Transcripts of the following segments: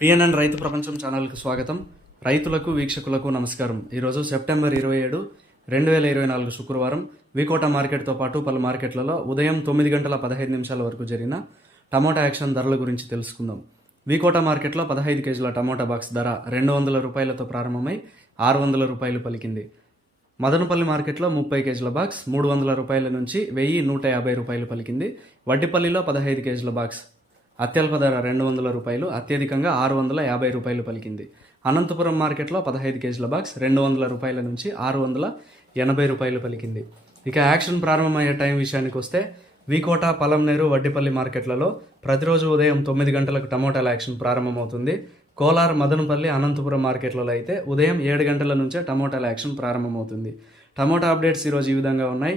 PNN రైతు ప్రపంచం ఛానల్కు స్వాగతం రైతులకు వీక్షకులకు నమస్కారం ఈరోజు సెప్టెంబర్ ఇరవై ఏడు రెండు వేల ఇరవై నాలుగు శుక్రవారం వికోట మార్కెట్తో పాటు పలు మార్కెట్లలో ఉదయం తొమ్మిది గంటల పదహైదు నిమిషాల వరకు జరిగిన టమోటా యాక్షన్ ధరల గురించి తెలుసుకుందాం వికోట మార్కెట్లో పదహైదు కేజీల టమోటా బాక్స్ ధర రెండు వందల రూపాయలతో ప్రారంభమై ఆరు వందల రూపాయలు పలికింది మదనపల్లి మార్కెట్లో ముప్పై కేజీల బాక్స్ మూడు వందల రూపాయల నుంచి వెయ్యి నూట యాభై రూపాయలు పలికింది వడ్డిపల్లిలో పదహైదు కేజీల బాక్స్ అత్యల్ప ధర రెండు వందల రూపాయలు అత్యధికంగా ఆరు వందల యాభై రూపాయలు పలికింది అనంతపురం మార్కెట్లో పదహైదు కేజీల బాక్స్ రెండు వందల రూపాయల నుంచి ఆరు వందల ఎనభై రూపాయలు పలికింది ఇక యాక్షన్ ప్రారంభమయ్యే టైం విషయానికి వస్తే వికోట పలంనేరు వడ్డిపల్లి మార్కెట్లలో ప్రతిరోజు ఉదయం తొమ్మిది గంటలకు టమోటాల యాక్షన్ ప్రారంభమవుతుంది కోలార్ మదనపల్లి అనంతపురం మార్కెట్లలో అయితే ఉదయం ఏడు గంటల నుంచే టమోటాల యాక్షన్ ప్రారంభమవుతుంది టమోటా అప్డేట్స్ ఈరోజు ఈ విధంగా ఉన్నాయి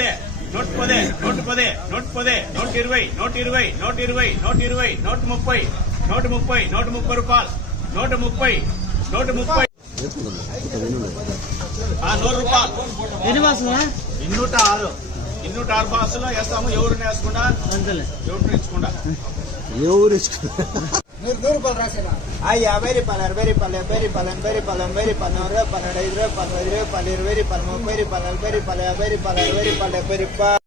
పదే నూట పదే నూట పదే నూట పదే నూట ఇరవై నూట ఇరవై నూట ఇరవై నూట ఇరవై నూట ముప్పై నూట ముప్పై నూట ముప్పై రూపాయలు నూట ముప్పై నూట ముప్పై నూరు రూపాయలు ఇన్నూట ఆరు ఇన్నూట ఆరు బాసులో వేస్తాము ఎవరు వేసుకుంటా ఎవరు ఎవరు நூறு நூறு பால் ராசினா ஐயா வெரி பாலர் வெரி பாலர் very Balan very Balan very Balan ரே பாலர் இரு பாலர் இரு பாலர் வெரி பாலர் வெரி பாலர் வெரி பாலர் வெரி பாலர் வெரி பாலர் வெரி பாலர் வெரி பாலர்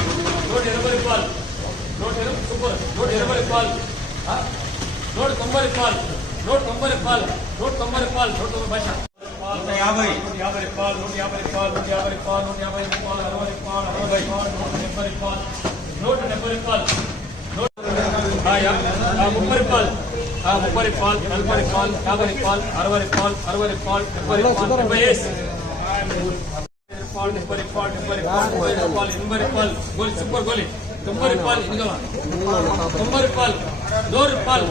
पाल नोट तुम्हारे पाल नोट तुम्हें भाषा नोट यहाँ भाई नोट यहाँ भाई पाल नोट यहाँ भाई पाल नोट यहाँ भाई पाल नोट यहाँ भाई पाल नोट यहाँ भाई पाल नोट यहाँ भाई पाल नोट यहाँ भाई पाल नोट यहाँ भाई पाल नोट यहाँ भाई पाल नोट यहाँ भाई पाल नोट यहाँ முப்பரி பால் நல்பரி பால் யாபரி பால் அறுவரி பால் அறுவரி பால் எப்பரி பால் எப்பயேஸ் இன்பரி பால் கோலி சூப்பர் கோலி தும்பரி பால் இங்க தும்பரி பால் நோரு பால்